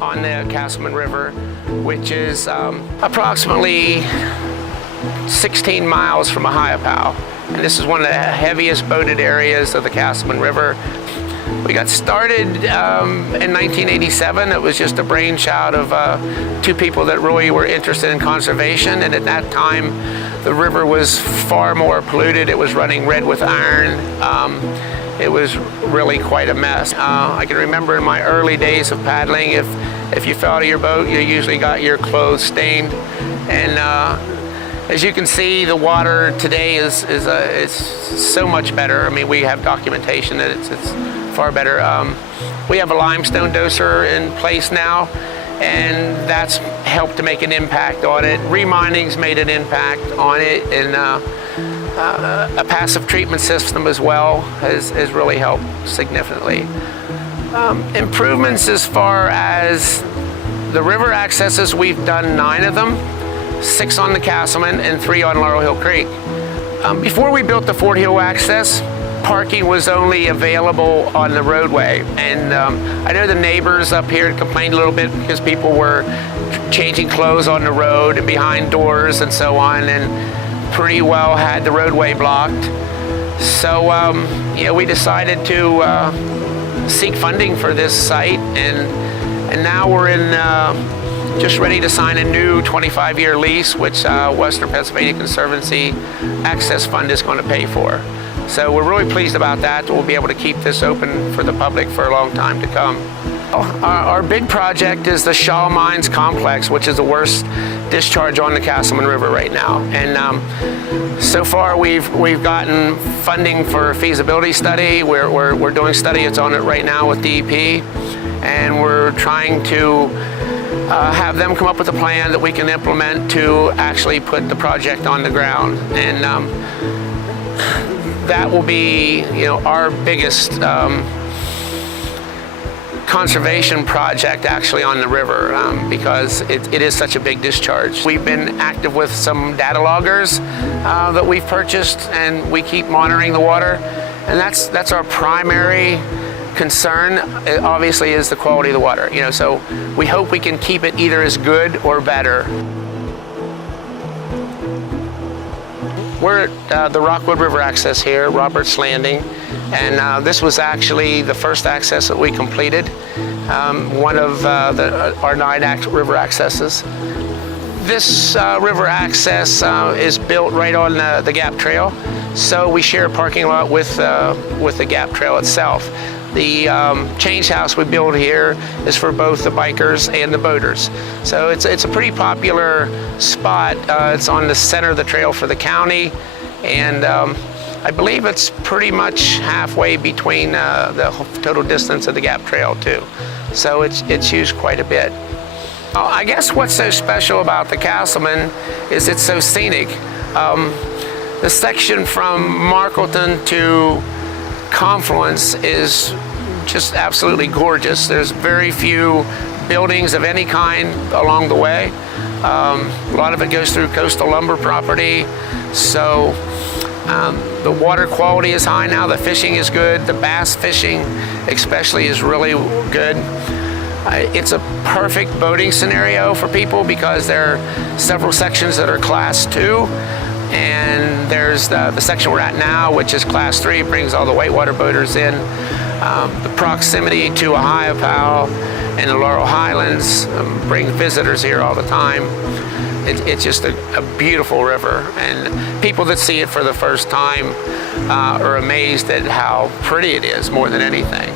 On the Casselman River, which is approximately 16 miles from Ohio. And this is one of the heaviest boated areas of the Casselman River. We got started in 1987. It was just a brainchild of two people that really were interested in conservation, and at that time the river was far more polluted. It was running red with iron. It was really quite a mess. I can remember in my early days of paddling, if you fell out of your boat, you usually got your clothes stained. And as you can see, the water today is so much better. I mean, we have documentation that it's far better. We have a limestone doser in place now, and that's helped to make an impact on it. Remining's made an impact on it, and a passive treatment system as well has really helped significantly. Improvements as far as the river accesses, we've done 9 of them, 6 on the Casselman and 3 on Laurel Hill Creek. Before we built the Fort Hill access, parking was only available on the roadway, and I know the neighbors up here complained a little bit because people were changing clothes on the road and behind doors and so on, and pretty well had the roadway blocked. So we decided to seek funding for this site, and now we're in just ready to sign a new 25-year lease, which Western Pennsylvania Conservancy Access Fund is going to pay for. So we're really pleased about that. We'll be able to keep this open for the public for a long time to come. Our big project is the Shaw Mines Complex, which is the worst discharge on the Casselman River right now. And so far we've gotten funding for a feasibility study. We're doing study. It's on it right now with DEP, and we're trying to have them come up with a plan that we can implement to actually put the project on the ground. And that will be, our biggest conservation project actually on the river, because it is such a big discharge. We've been active with some data loggers that we've purchased, and we keep monitoring the water, and that's our primary concern. Obviously, is the quality of the water. So we hope we can keep it either as good or better. We're at the Rockwood River access here, Robert's Landing, and this was actually the first access that we completed, one of our 9 river accesses. This river access is built right on the Gap Trail, so we share a parking lot with the Gap Trail itself. The change house we build here is for both the bikers and the boaters. So it's a pretty popular spot. It's on the center of the trail for the county, and I believe it's pretty much halfway between the total distance of the Gap Trail too. So it's used quite a bit. I guess what's so special about the Casselman is it's so scenic. The section from Markleton to Confluence is just absolutely gorgeous. There's very few buildings of any kind along the way. A lot of it goes through coastal lumber property, so the water quality is high now. The fishing is good. The bass fishing especially is really good. It's a perfect boating scenario for people because there are several sections that are class 2. And there's the section we're at now, which is class 3, brings all the whitewater boaters in. The proximity to Ohio and the Laurel Highlands bring visitors here all the time. It's just a beautiful river, and people that see it for the first time are amazed at how pretty it is more than anything.